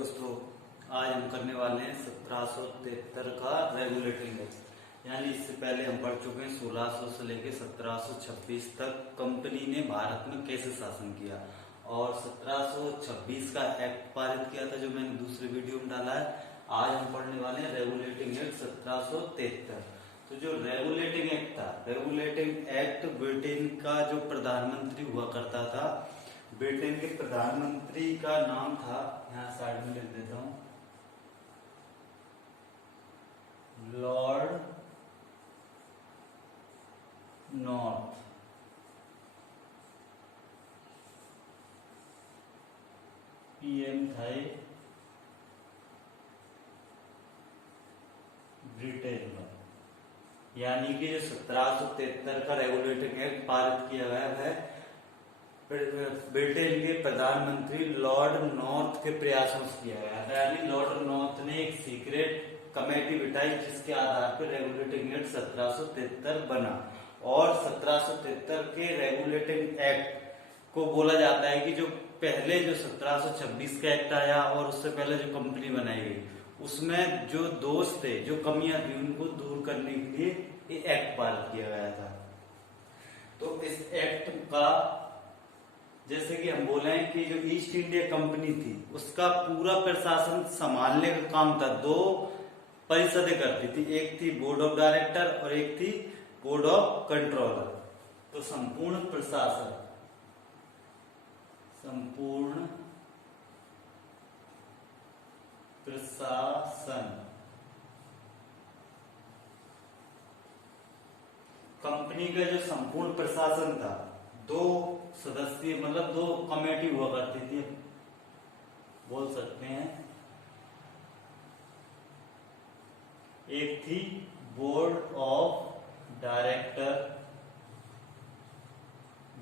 दोस्तों, आज हम करने वाले हैं 1773 का रेगुलेटिंग एक्ट। यानी इससे पहले हम पढ़ चुके हैं 1600 से लेकर 1726 तक कंपनी ने भारत में कैसे शासन किया, और 1726 का एक्ट पारित किया था जो मैंने दूसरे वीडियो में डाला है। आज हम पढ़ने वाले हैं रेगुलेटिंग एक्ट 1773। तो जो रेगुलेटिंग एक्ट था, रेगुलेटिंग एक्ट ब्रिटेन का जो प्रधानमंत्री हुआ करता था, ब्रिटेन के प्रधानमंत्री का नाम था, यहाँ साइड में लिख देता हूं, लॉर्ड नॉर्थ। पीएम था ब्रिटेन का। यानी कि जो 1773 का रेगुलेटिंग एक्ट पारित किया गया है ब्रिटेन के प्रधानमंत्री लॉर्ड नॉर्थ के प्रयासों से किया गया था। यानी लॉर्ड नॉर्थ ने एक सीक्रेट कमेटी बिठाई जिसके आधार पर रेगुलेटिंग एक्ट 1773 बना। और 1773 के रेगुलेटिंग एक्ट को बोला जाता है कि जो पहले जो 1726 का एक्ट आया और उससे पहले जो कंपनी बनाई गई, उसमें जो दोष थे, जो कमियां थी, उनको दूर करने के लिए ये एक्ट पारित किया गया था। तो इस एक्ट का, जैसे कि हम बोले हैं कि जो ईस्ट इंडिया कंपनी थी उसका पूरा प्रशासन संभालने का काम था। दो परिषदें करती थी, एक थी बोर्ड ऑफ डायरेक्टर और एक थी बोर्ड ऑफ कंट्रोलर। तो संपूर्ण प्रशासन, संपूर्ण प्रशासन कंपनी का जो संपूर्ण प्रशासन था, दो सदस्यीय मतलब दो कमेटी हुआ करती थी, बोल सकते हैं। एक थी बोर्ड ऑफ डायरेक्टर,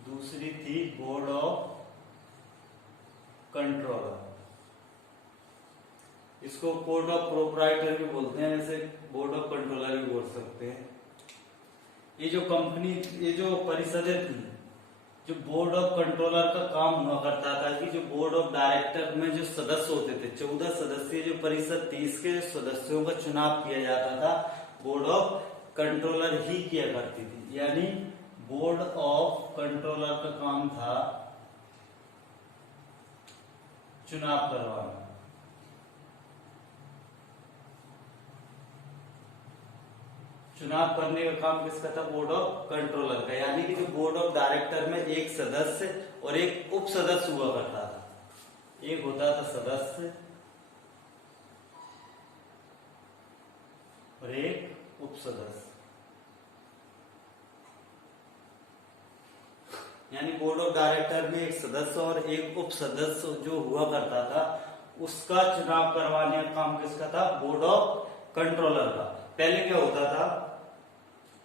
दूसरी थी बोर्ड ऑफ कंट्रोलर। इसको बोर्ड ऑफ प्रोप्राइटर भी बोलते हैं, वैसे बोर्ड ऑफ कंट्रोलर भी बोल सकते हैं। ये जो कंपनी, ये जो परिषदें थी, जो बोर्ड ऑफ कंट्रोलर का काम हुआ करता था कि जो बोर्ड ऑफ डायरेक्टर में जो सदस्य होते थे, 14 सदस्यीय जो परिषद थी, इसके सदस्यों का चुनाव किया जाता था, बोर्ड ऑफ कंट्रोलर ही किया करती थी। यानी बोर्ड ऑफ कंट्रोलर का काम था चुनाव करवाना। चुनाव करने का काम किसका था? बोर्ड ऑफ कंट्रोलर का। यानी कि जो बोर्ड ऑफ डायरेक्टर में एक सदस्य और एक उप सदस्य हुआ करता था। एक होता था सदस्य और एक उप सदस्य। यानी बोर्ड ऑफ डायरेक्टर में एक सदस्य और एक उप सदस्य जो हुआ करता था, उसका चुनाव करवाने का काम किसका था? बोर्ड ऑफ कंट्रोलर का। पहले क्या होता था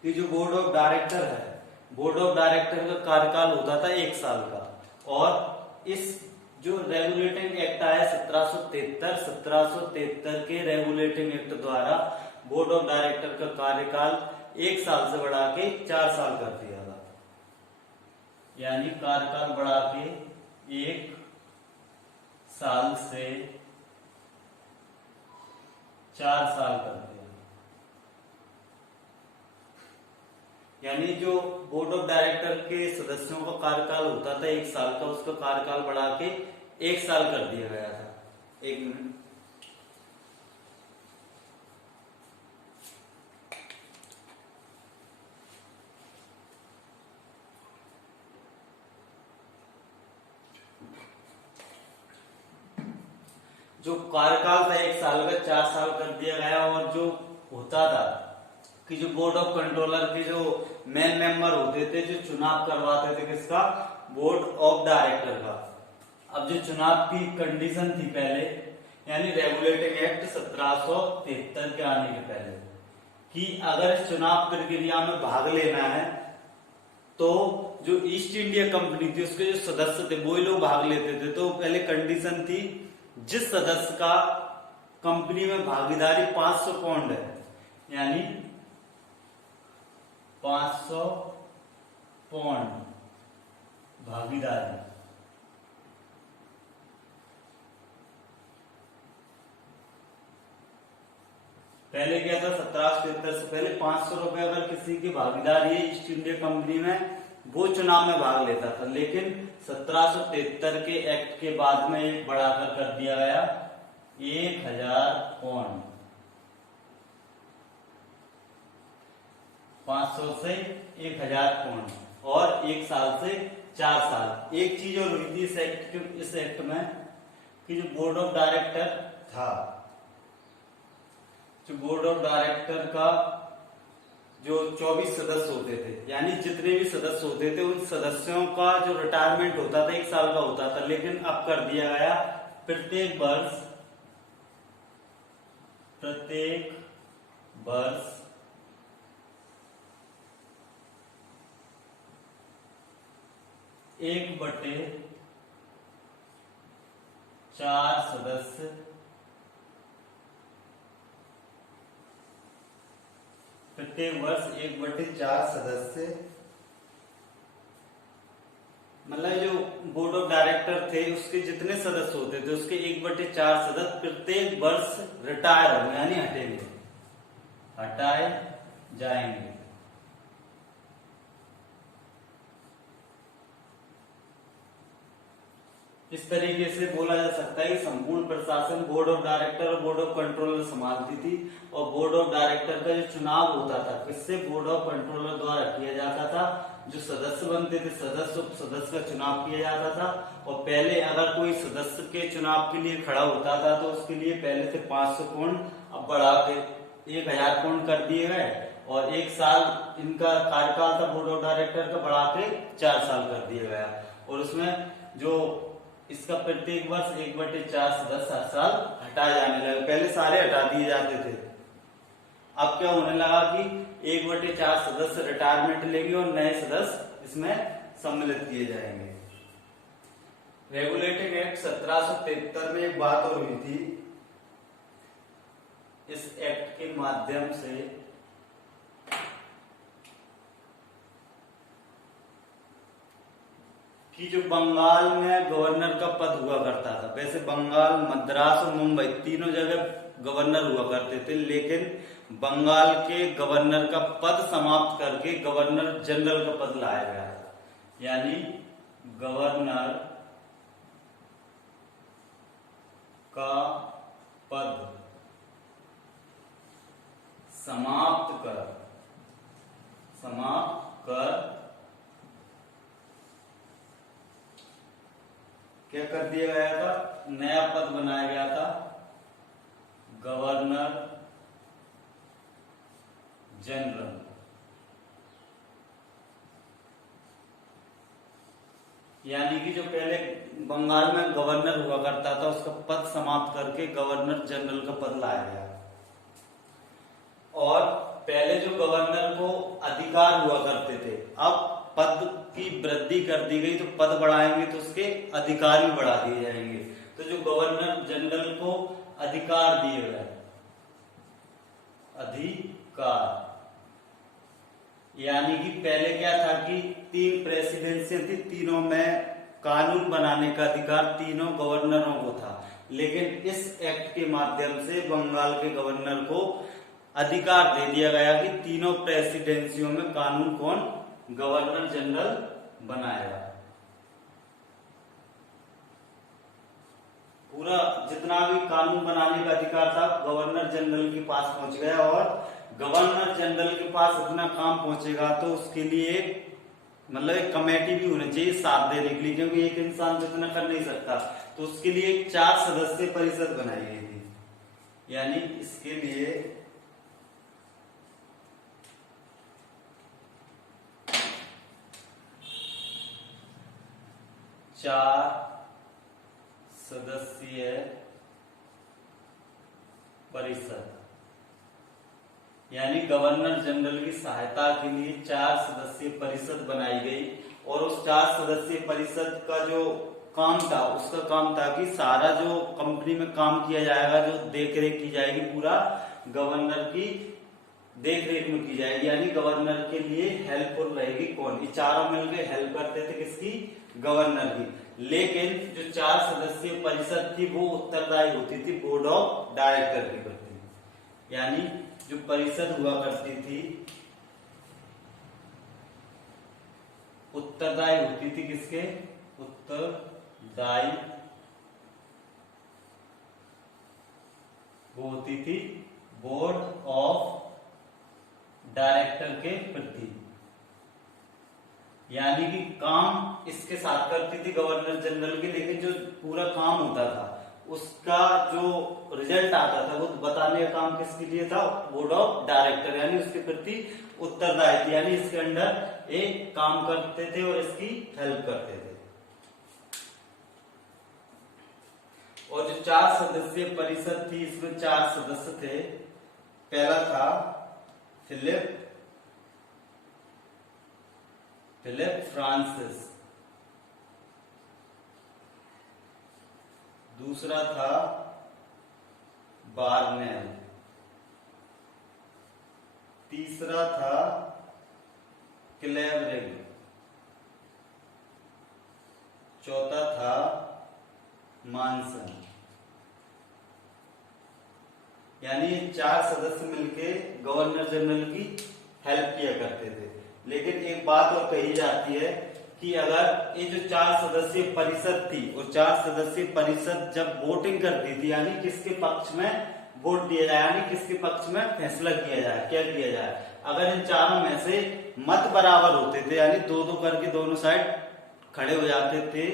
कि जो बोर्ड ऑफ डायरेक्टर है, बोर्ड ऑफ डायरेक्टर का कार्यकाल होता था 1 साल का। और इस जो रेगुलेटिंग एक्ट आया 1773 के रेगुलेटिंग एक्ट द्वारा बोर्ड ऑफ डायरेक्टर का कार्यकाल 1 साल से बढ़ा के 4 साल कर दिया था। यानी कार्यकाल बढ़ा के 1 साल से 4 साल कर दिया। यानी जो बोर्ड ऑफ डायरेक्टर के सदस्यों का कार्यकाल होता था 1 साल का, उसका कार्यकाल बढ़ा के 1 साल कर दिया गया था। 1 मिनट। जो कार्यकाल था 1 साल का 4 साल कर दिया गया। और जो होता था कि जो बोर्ड ऑफ कंट्रोलर के जो मेन मेंबर होते थे, जो चुनाव करवाते थे किसका? बोर्ड ऑफ डायरेक्टर का। अब जो चुनाव की कंडीशन थी पहले, यानी रेगुलेटिंग एक्ट 1773 के आने के पहले, कि अगर इस चुनाव प्रक्रिया में भाग लेना है तो जो ईस्ट इंडिया कंपनी थी उसके जो सदस्य थे वही लोग भाग लेते थे। तो पहले कंडीशन थी, जिस सदस्य का कंपनी में भागीदारी 500 पाउंड है, यानी 500 पाउंड भागीदारी, पहले क्या था, 1773 से पहले 500 रुपए अगर किसी की भागीदारी है ईस्ट इंडिया कंपनी में, वो चुनाव में भाग लेता था। लेकिन 1773 के एक्ट के बाद में एक बढ़ाकर कर दिया गया 1000 पौंड, 500 से 1000 पौंड, और 1 साल से 4 साल। एक चीज और हुई थी इस एक्ट में कि जो बोर्ड ऑफ डायरेक्टर था, जो बोर्ड ऑफ डायरेक्टर का जो 24 सदस्य होते थे, यानी जितने भी सदस्य होते थे उन सदस्यों का जो रिटायरमेंट होता था 1 साल का होता था। लेकिन अब कर दिया गया प्रत्येक वर्ष 1/4 सदस्य प्रत्येक वर्ष 1/4 सदस्य, मतलब जो बोर्ड ऑफ डायरेक्टर थे उसके जितने सदस्य होते थे उसके 1/4 सदस्य प्रत्येक वर्ष रिटायर होंगे, यानी हटेंगे, हटाए जाएंगे। इस तरीके से बोला जा सकता है कि संपूर्ण प्रशासन बोर्ड ऑफ डायरेक्टर और बोर्ड ऑफ कंट्रोलर संभालती थी, और बोर्ड ऑफ डायरेक्टर का जो चुनाव होता था किससे, बोर्ड ऑफ कंट्रोलर द्वारा किया जाता था। जो सदस्य बनते थे, सदस्य उप सदस्य का चुनाव किया जाता था। और पहले अगर कोई सदस्य के चुनाव के लिए खड़ा होता था तो उसके लिए पहले से 500 पौंड, अब बढ़ा के 1000 पौंड कर दिए गए, और 1 साल इनका कार्यकाल था बोर्ड ऑफ डायरेक्टर का, बढ़ा के 4 साल कर दिया गया। और उसमें जो इसका प्रत्येक वर्ष 1/4 सदस्य हर साल हटाए जाने लगे। पहले सारे हटा दिए जाते थे, अब क्या होने लगा कि 1/4 सदस्य रिटायरमेंट लेंगे और नए सदस्य इसमें सम्मिलित किए जाएंगे। रेगुलेटिंग एक्ट 1773 में एक बात और हुई थी, इस एक्ट के माध्यम से कि जो बंगाल में गवर्नर का पद हुआ करता था, वैसे बंगाल, मद्रास और मुंबई तीनों जगह गवर्नर हुआ करते थे, लेकिन बंगाल के गवर्नर का पद समाप्त करके गवर्नर जनरल का पद लाया गया था। यानी गवर्नर का पद समाप्त कर क्या कर दिया गया था, नया पद बनाया गया था गवर्नर जनरल। यानी कि जो पहले बंगाल में गवर्नर हुआ करता था उसका पद समाप्त करके गवर्नर जनरल का पद लाया गया। और पहले जो गवर्नर को अधिकार हुआ करते थे, अब पद की वृद्धि कर दी गई, तो पद बढ़ाएंगे तो उसके अधिकार भी बढ़ा दिए जाएंगे। तो जो गवर्नर जनरल को अधिकार दिए गए, अधिकार, यानी कि पहले क्या था कि 3 प्रेसिडेंसी थी, तीनों में कानून बनाने का अधिकार तीनों गवर्नरों को था। लेकिन इस एक्ट के माध्यम से बंगाल के गवर्नर को अधिकार दे दिया गया कि तीनों प्रेसिडेंसियों में कानून कौन, गवर्नर जनरल बनाएगा। पूरा जितना भी कानून बनाने का अधिकार था गवर्नर जनरल के पास पहुंच गया, और गवर्नर जनरल के पास इतना काम पहुंचेगा तो उसके लिए मतलब एक कमेटी भी होनी चाहिए साथ देने के लिए, क्योंकि एक इंसान तो इतना कर नहीं सकता। तो उसके लिए 4 सदस्यीय परिषद बनाई गई थी। यानी इसके लिए 4 सदस्यीय परिषद, यानी गवर्नर जनरल की सहायता के लिए 4 सदस्यीय परिषद बनाई गई। और उस 4 सदस्यीय परिषद का जो काम था, उसका काम था कि सारा जो कंपनी में काम किया जाएगा, जो देख रेख की जाएगी, पूरा गवर्नर की देख रेख में की जाएगी। यानी गवर्नर के लिए हेल्पफुल रहेगी कौन, ये चारों मिलकर हेल्प करते थे किसकी, गवर्नर की। लेकिन जो 4 सदस्यीय परिषद थी वो उत्तरदायी होती थी बोर्ड ऑफ डायरेक्टर की प्रति। यानी जो परिषद हुआ करती थी उत्तरदायी होती थी किसके? उत्तरदायी वो होती थी बोर्ड ऑफ डायरेक्टर के प्रति, यानी कि काम इसके साथ करती थी गवर्नर जनरल की, लेकिन जो पूरा काम होता था उसका जो रिजल्ट आता था वो बताने का काम किसके लिए था? बोर्ड ऑफ डायरेक्टर, यानी उसके प्रति उत्तरदायी थी, यानी इसके अंडर एक काम करते थे और इसकी हेल्प करते थे। और जो 4 सदस्यीय परिषद थी इसमें 4 सदस्य थे। पहला था फिलिप फ्रांसिस, दूसरा था बार्नेल, तीसरा था क्लेवरिंग, चौथा था मानसन। यानी 4 सदस्य मिलके गवर्नर जनरल की हेल्प किया करते थे। लेकिन एक बात और कही जाती है कि अगर ये जो 4 सदस्यीय परिषद थी और 4 सदस्यीय परिषद जब वोटिंग करती थी, यानी किसके पक्ष में वोट दिया जाए, यानी किसके पक्ष में फैसला किया जाए, क्या किया जाए, अगर इन चारों में से मत बराबर होते थे, यानी 2-2 करके दोनों साइड खड़े हो जाते थे,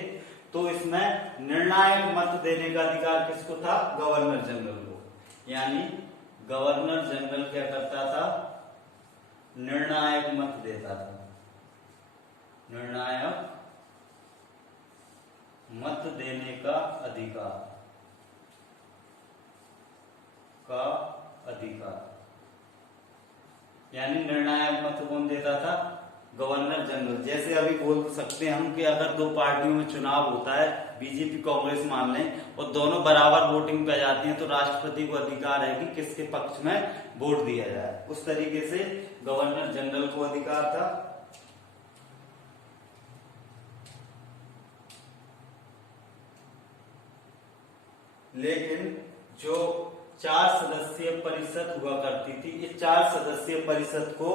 तो इसमें निर्णायक मत देने का अधिकार किसको था? गवर्नर जनरल को। यानी गवर्नर जनरल क्या करता था? निर्णायक मत देता था, निर्णायक मत देने का अधिकार यानी निर्णायक मत कौन देता था? Governor general. जैसे अभी बोल सकते हैं हम कि अगर 2 पार्टियों में चुनाव होता है, बीजेपी कांग्रेस मान लें, और दोनों बराबर वोटिंग पे जाती हैं, तो राष्ट्रपति को अधिकार है कि किसके पक्ष में वोट दिया जाए। उस तरीके से गवर्नर जनरल को अधिकार था। लेकिन जो 4 सदस्यीय परिषद हुआ करती थी, इस 4 सदस्यीय परिषद को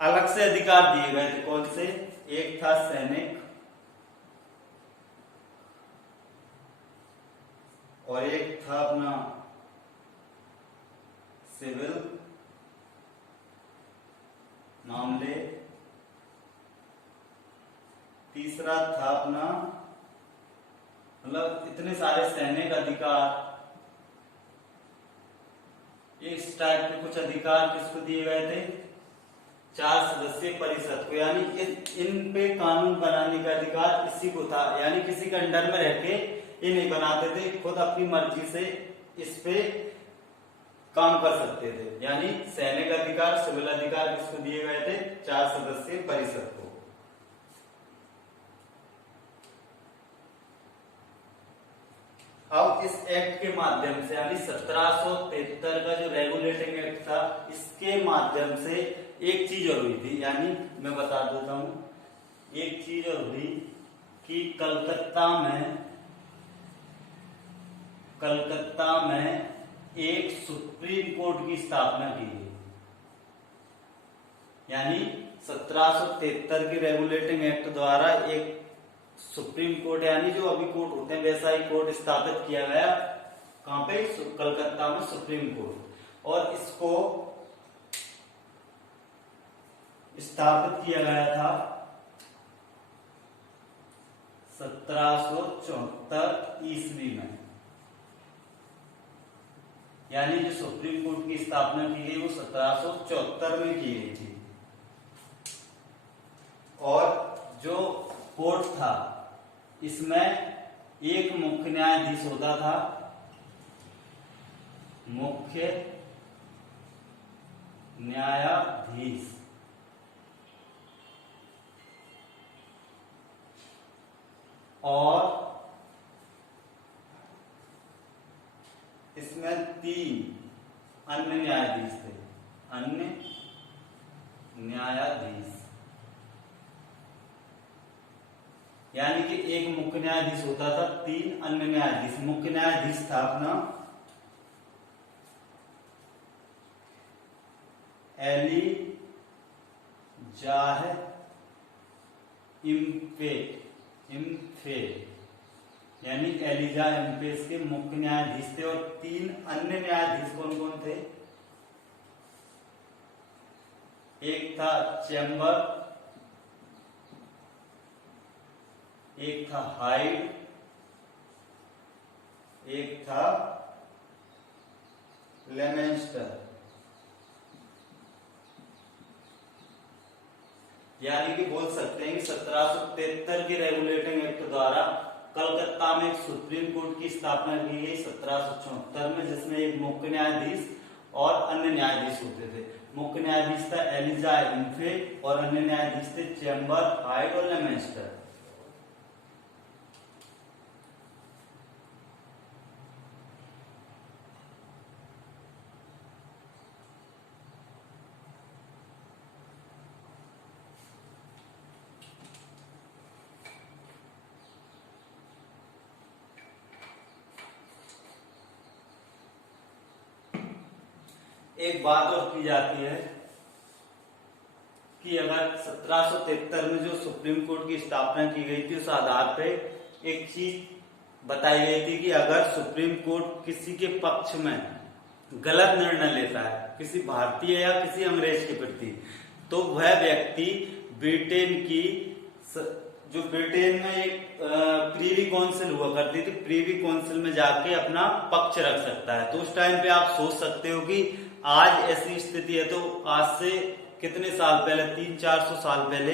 अलग से अधिकार दिए गए थे। कौन से? एक था सैनिक और एक था अपना सिविल मामले, तीसरा था अपना, मतलब इतने सारे सैनिक अधिकार, इस टाइप के कुछ अधिकार किसको दिए गए थे? 4 सदस्यीय परिषद को। यानी इन पे कानून बनाने का अधिकार इसी को था, यानी किसी के अंडर में रह के ये नहीं बनाते थे, खुद अपनी मर्जी से इस पे काम कर सकते थे। यानी सैनिक अधिकार, सिविल अधिकार किसको दिए गए थे? 4 सदस्यीय परिषद को। अब इस एक्ट के माध्यम से, यानी 1773 का जो रेगुलेटिंग एक्ट था, इसके माध्यम से एक चीज और हुई थी, यानी मैं बता देता हूं, एक चीज और हुई कि कलकत्ता में एक सुप्रीम कोर्ट की स्थापना की गई। यानी 1773 के रेगुलेटिंग एक्ट द्वारा एक सुप्रीम कोर्ट, यानी जो अभी कोर्ट होते हैं वैसा ही कोर्ट स्थापित किया गया। कहां पे? कलकत्ता में सुप्रीम कोर्ट। और इसको स्थापित किया गया था 1774 ईस्वी में। यानी जो सुप्रीम कोर्ट की स्थापना की गई वो 1774 में की गई थी। और जो कोर्ट था इसमें एक मुख्य न्यायाधीश होता था, मुख्य न्यायाधीश, और इसमें 3 अन्य न्यायाधीश थे, अन्य न्यायाधीश। यानी कि एक मुख्य न्यायाधीश होता था, 3 अन्य न्यायाधीश। मुख्य न्यायाधीश था अपना एलिजाह इम्फे यानी एलिजाह इम्फे के मुख्य न्यायाधीश थे। और 3 अन्य न्यायाधीश कौन कौन थे? एक था चैम्बर, एक था हाइड, एक था लेमेंस्टर। यानी कि बोल सकते हैं कि 1773 के रेगुलेटिंग एक्ट द्वारा कलकत्ता में एक सुप्रीम कोर्ट की स्थापना की गई 1774 में, जिसमें एक मुख्य न्यायाधीश और अन्य न्यायाधीश होते थे। मुख्य न्यायाधीश था एलिजाह इम्फे और अन्य न्यायाधीश थे चैम्बर, हाइड और लेमेंस्टर। एक बात और की जाती है कि अगर 1773 में जो सुप्रीम कोर्ट की स्थापना की गई थी, उस आधार पे एक चीज बताई गई थी कि अगर सुप्रीम कोर्ट किसी के पक्ष में गलत निर्णय लेता है, किसी भारतीय या किसी अंग्रेज के प्रति, तो वह व्यक्ति ब्रिटेन की जो ब्रिटेन में एक प्रीवी काउंसिल हुआ करती थी, प्रीवी काउंसिल में जाके अपना पक्ष रख सकता है। तो उस टाइम पे आप सोच सकते हो कि आज ऐसी स्थिति है, तो आज से कितने साल पहले, 300-400 साल पहले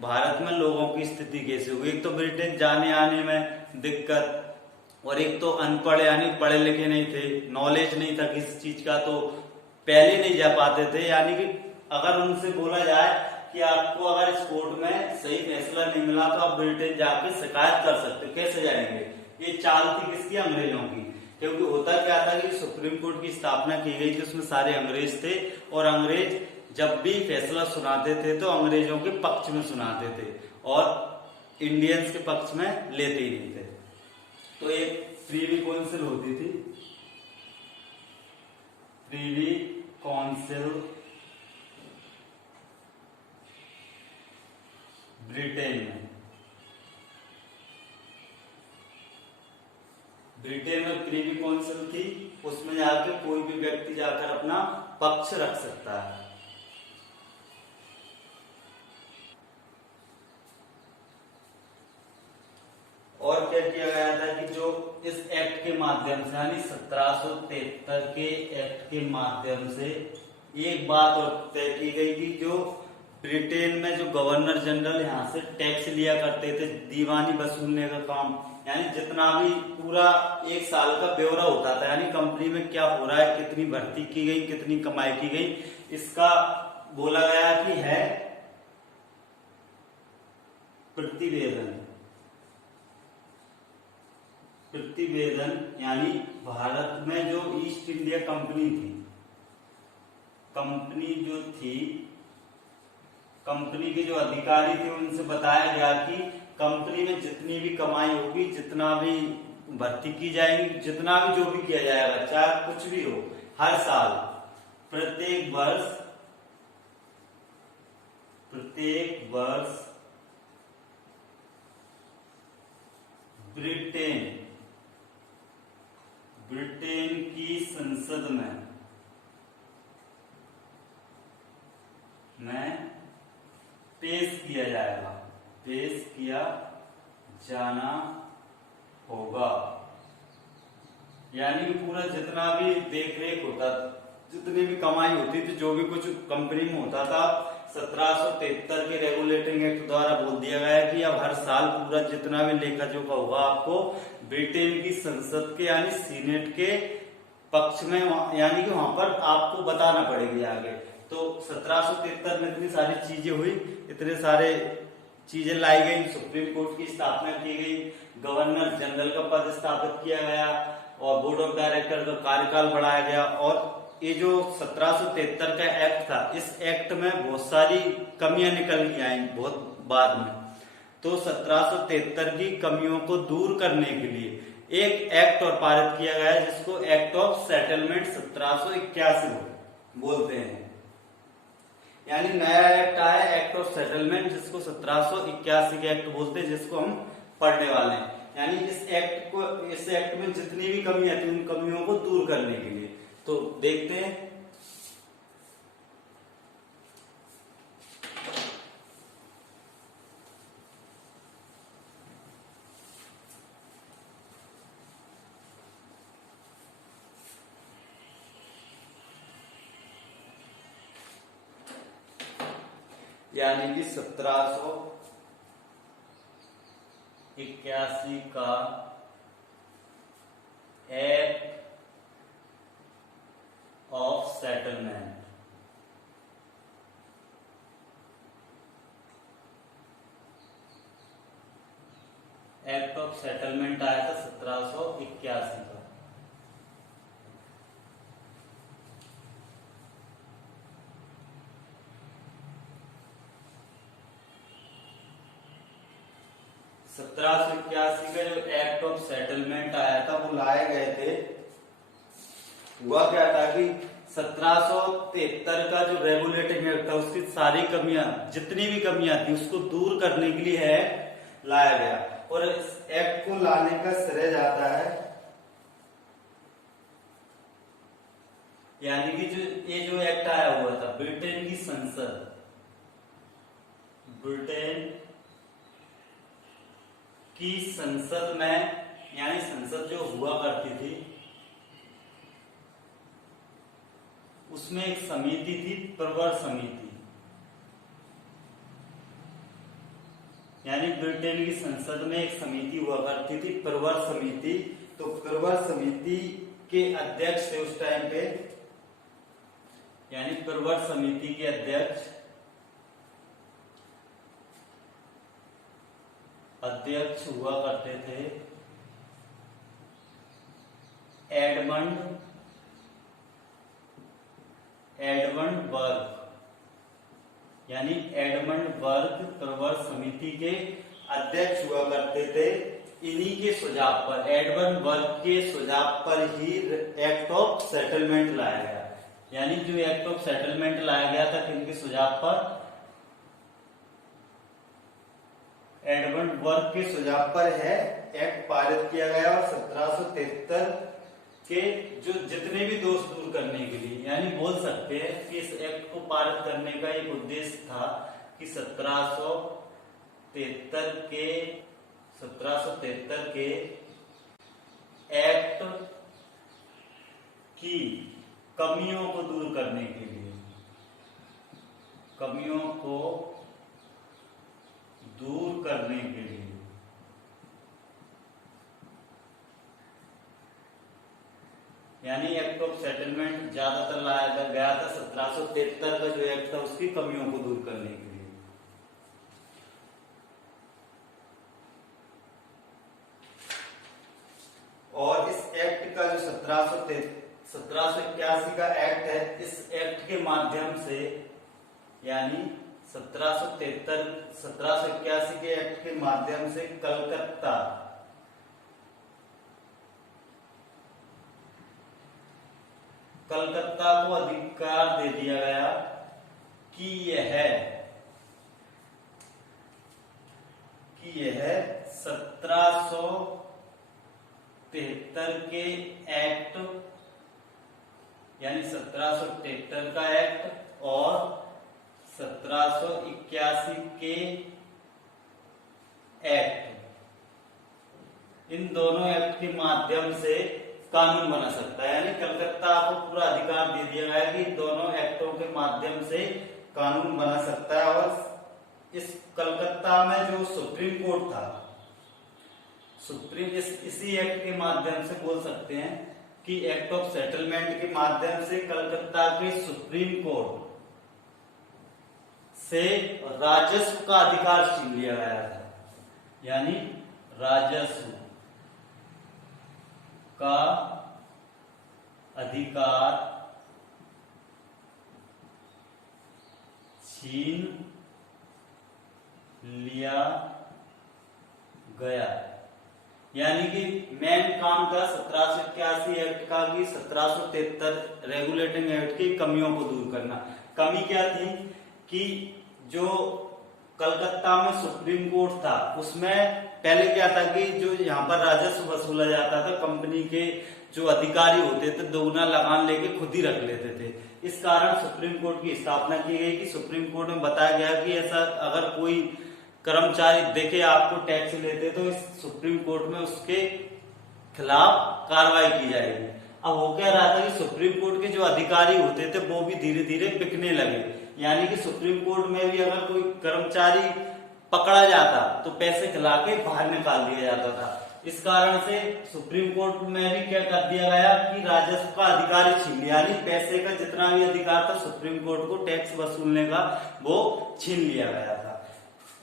भारत में लोगों की स्थिति कैसी होगी? एक तो ब्रिटेन जाने आने में दिक्कत, और एक तो अनपढ़ यानी पढ़े लिखे नहीं थे, नॉलेज नहीं था किसी चीज का, तो पहले नहीं जा पाते थे। यानी कि अगर उनसे बोला जाए कि आपको अगर इस कोर्ट में सही फैसला नहीं मिला तो आप ब्रिटेन जाके शिकायत कर सकते, कैसे जाएंगे? ये चाल थी किसकी? अंग्रेजों की। क्योंकि होता क्या था कि सुप्रीम कोर्ट की स्थापना की गई थी, उसमें सारे अंग्रेज थे, और अंग्रेज जब भी फैसला सुनाते थे तो अंग्रेजों के पक्ष में सुनाते थे और इंडियंस के पक्ष में लेते ही नहीं थे। तो एक प्रीवी काउंसिल होती थी, प्रीवी काउंसिल ब्रिटेन में, ब्रिटेन में प्रीवी काउंसिल थी, उसमें जाके कोई भी व्यक्ति जाकर अपना पक्ष रख सकता है। और क्या किया गया था कि जो इस एक्ट के माध्यम से, यानी 1773 के एक्ट के माध्यम से एक बात और तय की गई कि जो ब्रिटेन में जो गवर्नर जनरल यहाँ से टैक्स लिया करते थे, दीवानी वसूलने का काम, यानी जितना भी पूरा एक साल का ब्यौरा होता था, यानी कंपनी में क्या हो रहा है, कितनी भर्ती की गई, कितनी कमाई की गई, इसका बोला गया कि है प्रतिवेदन। प्रतिवेदन यानी भारत में जो ईस्ट इंडिया कंपनी थी, कंपनी जो थी, कंपनी के जो अधिकारी थे उनसे बताया गया कि कंपनी में जितनी भी कमाई होगी, जितना भी भर्ती की जाएगी, जितना भी जो भी किया जाएगा, चाहे कुछ भी हो, हर साल प्रत्येक वर्ष ब्रिटेन की संसद में पेश किया जाएगा, पेश किया जाना होगा। यानी कि पूरा जितना भी देख रेख होता, जितनी भी कमाई होती थी, जो भी कुछ कंपनी में होता था, 1773 के रेगुलेटिंग एक्ट द्वारा बोल दिया गया है कि अब हर साल पूरा जितना भी लेखा जोखा होगा आपको ब्रिटेन की संसद के यानी सीनेट के पक्ष में, यानी कि वहां पर आपको बताना पड़ेगी आगे। तो 1773 में इतनी सारी चीजें हुई, इतने सारे चीजें लाई गई, सुप्रीम कोर्ट की स्थापना की गई, गवर्नर जनरल का पद स्थापित किया गया और बोर्ड ऑफ डायरेक्टर का कार्यकाल बढ़ाया गया। और ये जो 1773 का एक्ट था, इस एक्ट में बहुत सारी कमियां निकल के आई बहुत बाद में। तो 1773 की कमियों को दूर करने के लिए एक एक्ट और पारित किया गया है, जिसको एक्ट ऑफ सेटलमेंट 1781 बोलते हैं। यानी नया एक्ट आया, एक्ट ऑफ सेटलमेंट, जिसको 1781 के एक्ट बोलते हैं, जिसको हम पढ़ने वाले हैं। यानी इस एक्ट में जितनी भी कमियां थी उन कमियों को दूर करने के लिए। तो देखते हैं। यानी कि 1781 का act of settlement, act of settlement आया था 1781 का। सत्रह सौ इक्यासी का जो एक्ट ऑफ सेटलमेंट आया था वो लाए गए थे। हुआ क्या था कि 1773 का जो रेगुलेटिंग एक्ट था उसकी सारी कमियां, जितनी भी कमियां थी उसको दूर करने के लिए है लाया गया। और इस एक्ट को लाने का श्रेय जाता है, यानी कि ये जो एक्ट आया हुआ था ब्रिटेन की संसद, ब्रिटेन की संसद में, यानी संसद जो हुआ करती थी उसमें एक समिति थी, प्रवर समिति। यानी ब्रिटेन की संसद में एक समिति हुआ करती थी, प्रवर समिति। तो प्रवर समिति के अध्यक्ष थे उस टाइम पे, यानी प्रवर समिति के अध्यक्ष हुआ करते थे एडमंड बर्ग। यानी एडमंड बर्ग प्रवर समिति के अध्यक्ष हुआ करते थे। इन्हीं के सुझाव पर, एडमंड बर्ग के सुझाव पर ही एक्ट ऑफ सेटलमेंट लाया गया। यानी जो एक्ट ऑफ सेटलमेंट लाया गया था किनके सुझाव पर? एडमंड बर्ग के सुझाव पर है एक्ट पारित किया गया। और 1773 के जो जितने भी दोष दूर करने के लिए, यानी बोल सकते हैं कि इस एक्ट को पारित करने का एक उद्देश्य था कि 1773 के एक्ट की कमियों को दूर करने के लिए, कमियों को दूर करने के लिए यानी एक्ट ऑफ सेटलमेंट ज्यादातर लाया गया था 1773 का जो एक्ट था उसकी कमियों को दूर करने के लिए। और इस एक्ट का जो 1781 का एक्ट है, इस एक्ट के माध्यम से, यानी 1781 के एक्ट के माध्यम से कलकत्ता को अधिकार दे दिया गया कि यह 1773 के एक्ट, यानी 1773 का एक्ट और 1781 के एक्ट, इन दोनों एक्ट के माध्यम से कानून बना सकता है। यानी कलकत्ता को पूरा अधिकार दे दिया गया कि दोनों एक्टों के माध्यम से कानून बना सकता है। और इस कलकत्ता में जो सुप्रीम कोर्ट था, इसी एक्ट के माध्यम से बोल सकते हैं कि एक्ट ऑफ सेटलमेंट के माध्यम से कलकत्ता के सुप्रीम कोर्ट से राजस्व का अधिकार छीन लिया गया था। यानी राजस्व का अधिकार छीन लिया गया। यानी कि मेन काम था 1781 एक्ट का कि 1773 रेगुलेटिंग एक्ट की कमियों को दूर करना। कमी क्या थी कि जो कलकत्ता में सुप्रीम कोर्ट था उसमें पहले क्या था कि जो यहाँ पर राजस्व वसूला जाता था कंपनी के जो अधिकारी होते थे दोगुना लगान लेके खुद ही रख लेते थे। इस कारण सुप्रीम कोर्ट की स्थापना की गई कि सुप्रीम कोर्ट में बताया गया कि ऐसा अगर कोई कर्मचारी देखे आपको टैक्स लेते तो इस सुप्रीम कोर्ट में उसके खिलाफ कार्रवाई की जाएगी। अब हो क्या रहा था कि सुप्रीम कोर्ट के जो अधिकारी होते थे वो भी धीरे धीरे बिकने लगे, यानी कि सुप्रीम कोर्ट में भी अगर कोई कर्मचारी पकड़ा जाता तो पैसे खिला के बाहर निकाल दिया जाता था। इस कारण से सुप्रीम कोर्ट में भी क्या कर दिया गया कि राजस्व का अधिकार छीन लिया, यानी पैसे का जितना भी अधिकार था सुप्रीम कोर्ट को टैक्स वसूलने का वो छीन लिया गया था।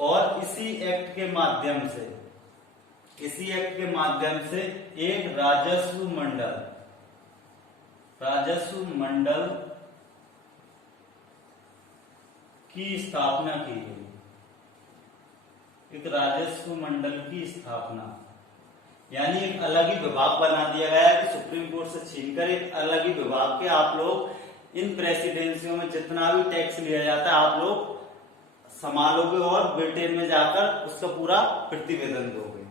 और इसी एक्ट के माध्यम से एक राजस्व मंडल की स्थापना की गई। एक राजस्व मंडल की स्थापना यानी एक अलग ही विभाग बना दिया गया है कि सुप्रीम कोर्ट से छीनकर एक अलग ही विभाग के आप लोग इन प्रेसिडेंसियों में जितना भी टैक्स लिया जाता है आप लोग संभालोगे और ब्रिटेन में जाकर उसका पूरा प्रतिवेदन दोगे।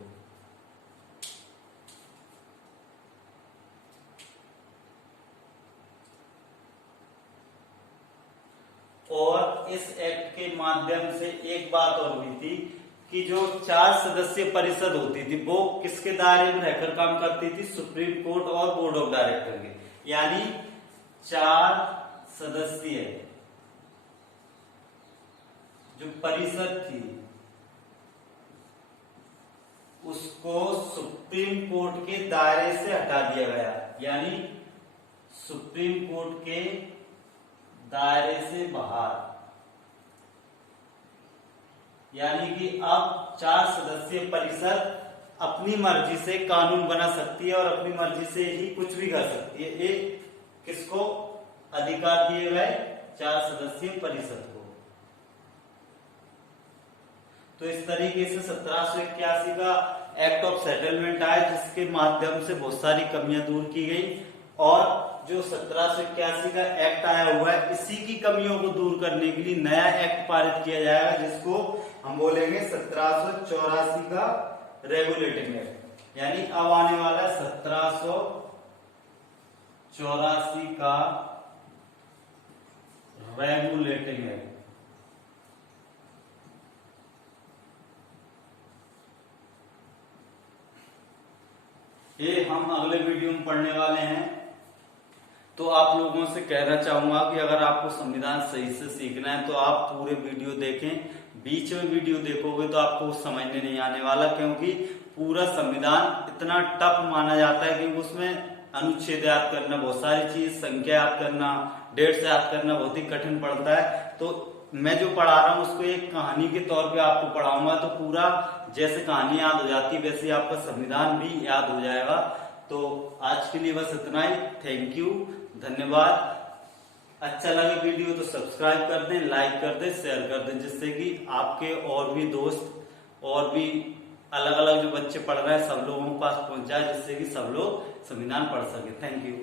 और इस एक्ट के माध्यम से एक बात और हुई थी कि जो 4 सदस्यीय परिषद होती थी वो किसके दायरे में रहकर काम करती थी, सुप्रीम कोर्ट और बोर्ड ऑफ डायरेक्टर के, यानी 4 सदस्यीय जो परिषद थी उसको सुप्रीम कोर्ट के दायरे से हटा दिया गया, यानी सुप्रीम कोर्ट के दायरे से बाहर, यानी कि अब 4 सदस्यीय परिषद अपनी मर्जी से कानून बना सकती है और अपनी मर्जी से ही कुछ भी कर सकती है। एक किसको अधिकार दिए गए, 4 सदस्यीय परिषद को। तो इस तरीके से 1781 का एक्ट ऑफ सेटलमेंट आया जिसके माध्यम से बहुत सारी कमियां दूर की गई। और जो 1781 का एक्ट आया हुआ है इसी की कमियों को दूर करने que लिए नया एक्ट पारित किया जाएगा जिसको हम बोलेंगे 1784 का रेगुलेटिंग एक्ट, यानी अब आने वाला है 1784 का रेगुलेटिंग एक्ट। ये हम अगले वीडियो में पढ़ने वाले हैं। तो आप लोगों से कहना चाहूंगा कि अगर आपको संविधान सही से सीखना है तो आप पूरे वीडियो देखें। बीच में वीडियो देखोगे तो आपको समझने नहीं आने वाला, क्योंकि पूरा संविधान इतना टफ माना जाता है कि उसमें अनुच्छेद याद करना, बहुत सारी चीज, संख्या याद करना, डेट्स याद करना बहुत ही कठिन पड़ता है। तो मैं जो पढ़ा रहा हूँ उसको एक कहानी के तौर पे आपको पढ़ाऊंगा, तो पूरा जैसे कहानी याद हो जाती है वैसे आपका संविधान भी याद हो जाएगा। तो आज के लिए बस इतना ही। थैंक यू, धन्यवाद। अच्छा लगे वीडियो तो सब्सक्राइब कर दें, लाइक कर दें, शेयर कर दें, जिससे कि आपके और भी दोस्त और भी अलग अलग जो बच्चे पढ़ रहे हैं सब लोगों के पास पहुंच जाए, जिससे कि सब लोग संविधान पढ़ सके। Thank you.